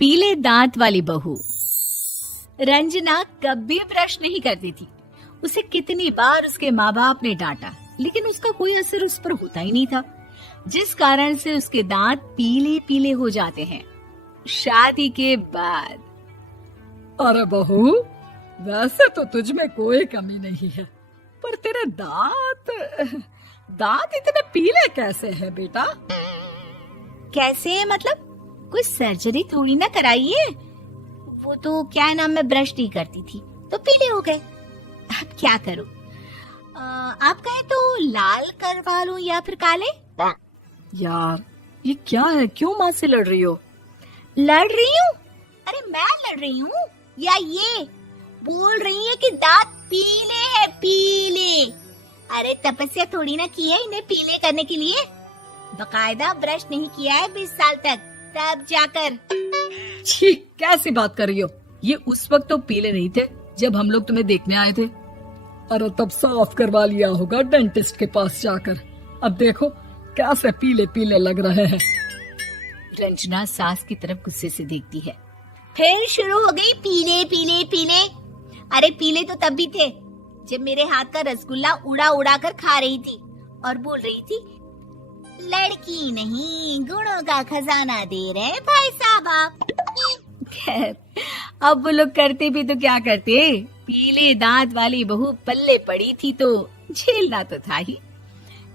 पीले दांत वाली बहू। रंजना कभी ब्रश नहीं करती थी। उसे कितनी बार उसके माँ बाप ने डांटा, लेकिन उसका कोई असर उस पर होता ही नहीं था, जिस कारण से उसके दांत पीले पीले हो जाते हैं। शादी के बाद। अरे बहू, वैसे तो तुझ में कोई कमी नहीं है, पर तेरे दांत इतने पीले कैसे हैं बेटा? कैसे मतलब? कोई सर्जरी थोड़ी ना कराइए। वो तो क्या नाम, मैं ब्रश नहीं करती थी तो पीले हो गए। अब क्या करूं? आप कहे तो लाल करवा लूं या फिर काले? यार ये क्या है, क्यों माँ से लड़ रही हो? लड़ रही हूँ? अरे मैं लड़ रही हूँ या ये बोल रही है कि दांत पीले हैं, पीले। अरे तपस्या थोड़ी ना की है इन्हें पीले करने के लिए। बकायदा ब्रश नहीं किया है 20 साल तक, तब जाकर। छी, कैसी बात कर रही हो? ये उस वक्त तो पीले नहीं थे जब हम लोग तुम्हें देखने आए थे। अरे तब साफ करवा लिया होगा डेंटिस्ट के पास जाकर। अब देखो कैसे पीले पीले लग रहे हैं। रंजना सास की तरफ गुस्से से देखती है। फिर शुरू हो गई पीले पीले पीले। अरे पीले तो तब भी थे जब मेरे हाथ का रसगुल्ला उड़ा उड़ा कर खा रही थी और बोल रही थी, लड़की नहीं गुणों का खजाना दे रहे भाई साहब आप। खैर, अब वो लोग करते भी तो क्या करते, पीले दांत वाली बहू पल्ले पड़ी थी तो झेलना तो था ही।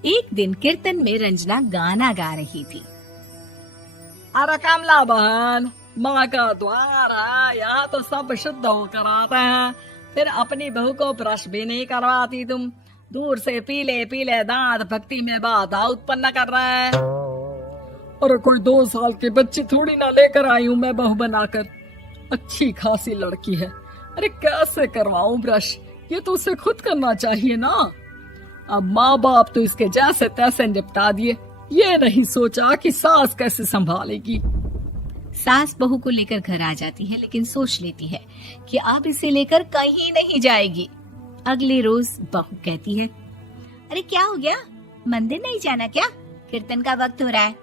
एक दिन कीर्तन में रंजना गाना गा रही थी। अरे कमला बहन, माँ का द्वार है, यहाँ तो सब शुद्ध होकर आते हैं, फिर अपनी बहू को ब्रश भी नहीं करवाती तुम। दूर से पीले पीले दांत भक्ति में बाधा उत्पन्न कर रहे हैं। अरे कोई 2 साल के बच्चे थोड़ी ना लेकर आई हूँ मैं बहू बनाकर। अच्छी खासी लड़की है, अरे कैसे करवाऊं ब्रश? ये तो उसे खुद करना चाहिए ना। अब माँ बाप तो इसके जैसे तैसे निपटा दिए, ये नहीं सोचा कि सास कैसे संभालेगी। सास बहू को लेकर घर आ जाती है, लेकिन सोच लेती है कि अब इसे लेकर कहीं नहीं जाएगी। अगले रोज बहू कहती है, अरे क्या हो गया, मंदिर नहीं जाना क्या? कीर्तन का वक्त हो रहा है।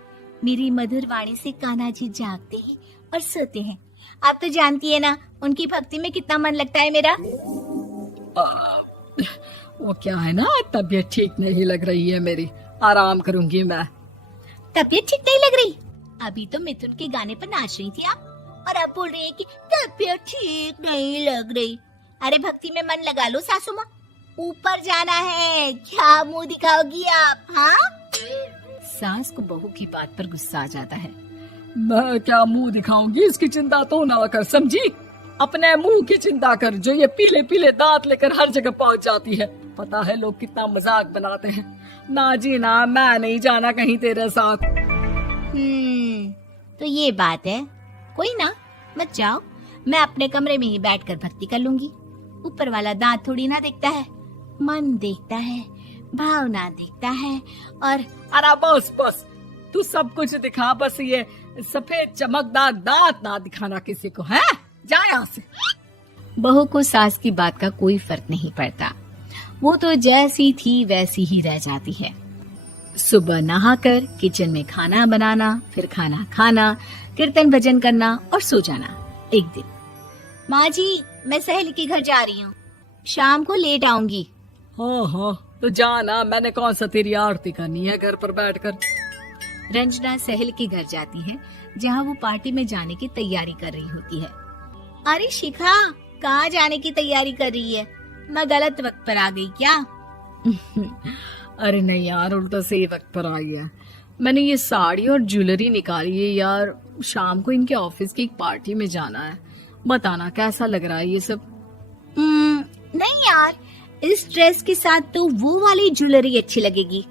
मेरी मधुर वाणी से कान्हा जी जागते हैं और सोते हैं। आप तो जानती है ना उनकी भक्ति में कितना मन लगता है मेरा। वो क्या है ना, तबीयत ठीक नहीं लग रही है मेरी, आराम करूंगी मैं। तबीयत ठीक नहीं लग रही? अभी तो मिथुन के गाने पर नाच रही थी आप, और अब बोल रही है कि तबीयत ठीक नहीं लग रही। अरे भक्ति में मन लगा लो सासू माँ, ऊपर जाना है, क्या मुंह दिखाओगी आप? हाँ? सास को बहू की बात पर गुस्सा आ जाता है। मैं क्या मुंह दिखाऊंगी, इसकी चिंता तो ना कर, समझी? अपने मुंह की चिंता कर, जो ये पीले पीले दांत लेकर हर जगह पहुंच जाती है। पता है लोग कितना मजाक बनाते हैं। ना जी ना, मैं नहीं जाना कहीं तेरे साथ। तो ये बात है। कोई ना, मत जाओ, मैं अपने कमरे में ही बैठकर भक्ति कर लूंगी। ऊपर वाला दांत थोड़ी ना देखता है, मन देखता है, भावना देखता है। और अरे बस बस, तू सब कुछ दिखा, बस ये सफेद चमकदार दांत ना दिखाना किसी को, है? जा यहाँ से। बहू को सास की बात का कोई फर्क नहीं पड़ता, वो तो जैसी थी वैसी ही रह जाती है। सुबह नहाकर किचन में खाना बनाना, फिर खाना खाना, कीर्तन भजन करना और सो जाना। एक दिन, माँ जी मैं सहेली के घर जा रही हूँ, शाम को लेट आऊंगी। हाँ, तो जाना, मैंने कौन सा तेरी आरती करनी है घर पर बैठकर। रंजना सहेली के घर जाती है, जहाँ वो पार्टी में जाने की तैयारी कर रही होती है। अरे शिखा, कहाँ जाने की तैयारी कर रही है? मैं गलत वक्त पर आ गई क्या? अरे नहीं यार, उल्टा सही वक्त पर आई है। मैंने ये साड़ी और ज्वेलरी निकाली है यार, शाम को इनके ऑफिस की एक पार्टी में जाना है। बताना कैसा लग रहा है ये सब? नहीं यार, इस ड्रेस के साथ तो वो वाली ज्वेलरी अच्छी लगेगी।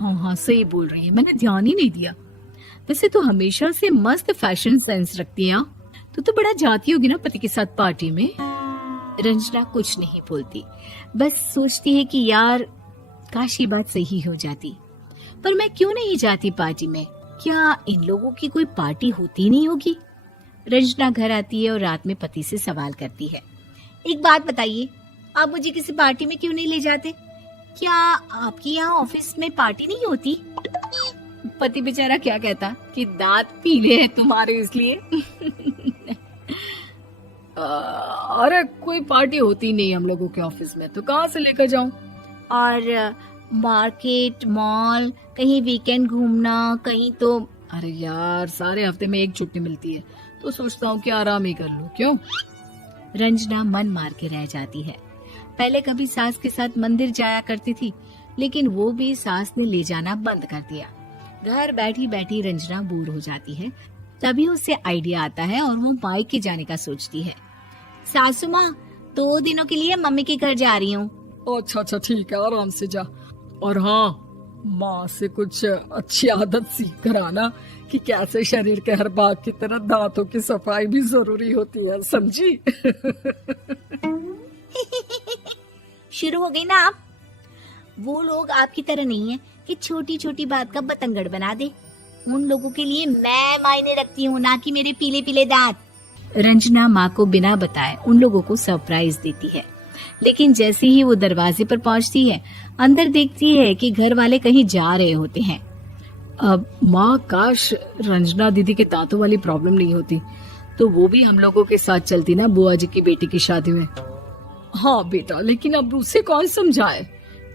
हाँ, सही बोल रही है, मैंने ध्यान ही नहीं दिया। वैसे तो हमेशा से मस्त फैशन सेंस रखती है। तो बड़ा जाती होगी ना पति के साथ पार्टी में। रंजना कुछ नहीं बोलती, बस सोचती है कि यार काश ये बात सही हो जाती, पर मैं क्यों नहीं जाती पार्टी में? क्या इन लोगों की कोई पार्टी होती नहीं होगी? रंजना घर आती है और रात में पति से सवाल करती है, एक बात बताइए, आप मुझे किसी पार्टी में क्यों नहीं ले जाते? क्या आपकी यहाँ ऑफिस में पार्टी नहीं होती? पति बेचारा क्या कहता कि दांत पीले हैं तुम्हारे इसलिए। अरे कोई पार्टी होती नहीं हम लोगों के ऑफिस में, तो कहाँ से लेकर जाऊं? और मार्केट, मॉल, कहीं वीकेंड घूमना, कहीं तो। अरे यार सारे हफ्ते में एक छुट्टी मिलती है, तो सोचता हूँ कि आराम ही कर लूं। क्यों? रंजना मन मार के रह जाती है। पहले कभी सास के साथ मंदिर जाया करती थी, लेकिन वो भी सास ने ले जाना बंद कर दिया। घर बैठी बैठी रंजना बोर हो जाती है। तभी उसे आइडिया आता है और वो मायके जाने का सोचती है। सासू माँ, 2 दिनों के लिए मम्मी के घर जा रही हूँ। अच्छा ठीक है, आराम से जा। और हाँ, माँ से कुछ अच्छी आदत सीख कर आना कि कैसे शरीर के हर भाग की तरह दांतों की सफाई भी जरूरी होती है, समझी? शुरू हो गई ना आप। वो लोग आपकी तरह नहीं है कि छोटी छोटी बात का बतंगड़ बना दे। उन लोगों के लिए मैं मायने रखती हूँ, ना कि मेरे पीले पीले दांत। रंजना माँ को बिना बताए उन लोगों को सरप्राइज देती है, लेकिन जैसे ही वो दरवाजे पर पहुंचती है, अंदर देखती है कि घर वाले कहीं जा रहे होते हैं। अब माँ, काश रंजना दीदी के दांतों वाली प्रॉब्लम नहीं होती, तो वो भी हम लोगों के साथ चलती ना बुआ जी की बेटी की शादी में। हाँ बेटा, लेकिन अब उसे कौन समझाए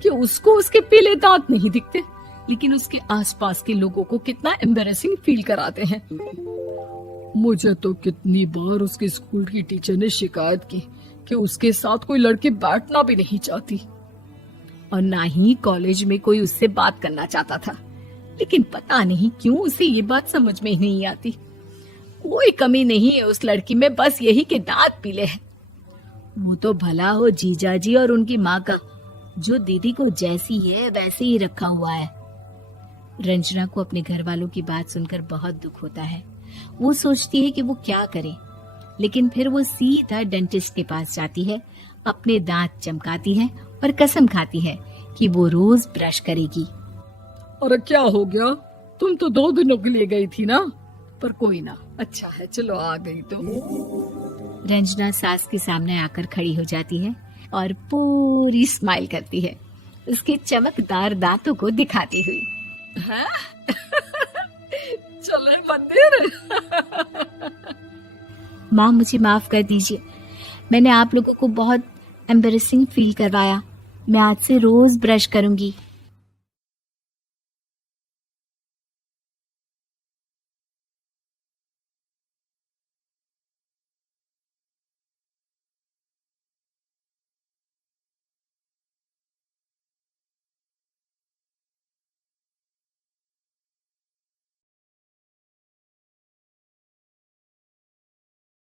कि उसको उसके पीले दांत नहीं दिखते, लेकिन उसके आसपास के लोगों को कितना एम्बैरेसिंग फील कराते हैं। मुझे तो कितनी बार उसके स्कूल की टीचर ने शिकायत की कि उसके साथ कोई लड़की बैठना भी नहीं चाहती, और ना ही कॉलेज में कोई उससे बात करना चाहता था। लेकिन पता नहीं क्यों उसे ये बात समझ में ही नहीं आती। कोई कमी नहीं है उस लड़की में, बस यही कि दांत पीले हैं। वो तो भला हो जीजाजी और उनकी माँ का, जो दीदी को जैसी है वैसे ही रखा हुआ है। रंजना को अपने घर वालों की बात सुनकर बहुत दुख होता है। वो सोचती है कि वो क्या करे, लेकिन फिर वो सीधा डेंटिस्ट के पास जाती है, अपने दांत चमकाती है और कसम खाती है कि वो रोज ब्रश करेगी। अरे क्या हो गया? तुम तो 2 दिनों के लिए गई थी ना, पर कोई ना, अच्छा है, चलो आ गई तो। रंजना सास के सामने आकर खड़ी हो जाती है और पूरी स्माइल करती है, उसके चमकदार दांतों को दिखाती हुई। है? चले मंदिर। माँ, मुझे माफ कर दीजिए, मैंने आप लोगों को बहुत एम्बैरेसिंग फील करवाया। मैं आज से रोज ब्रश करूंगी।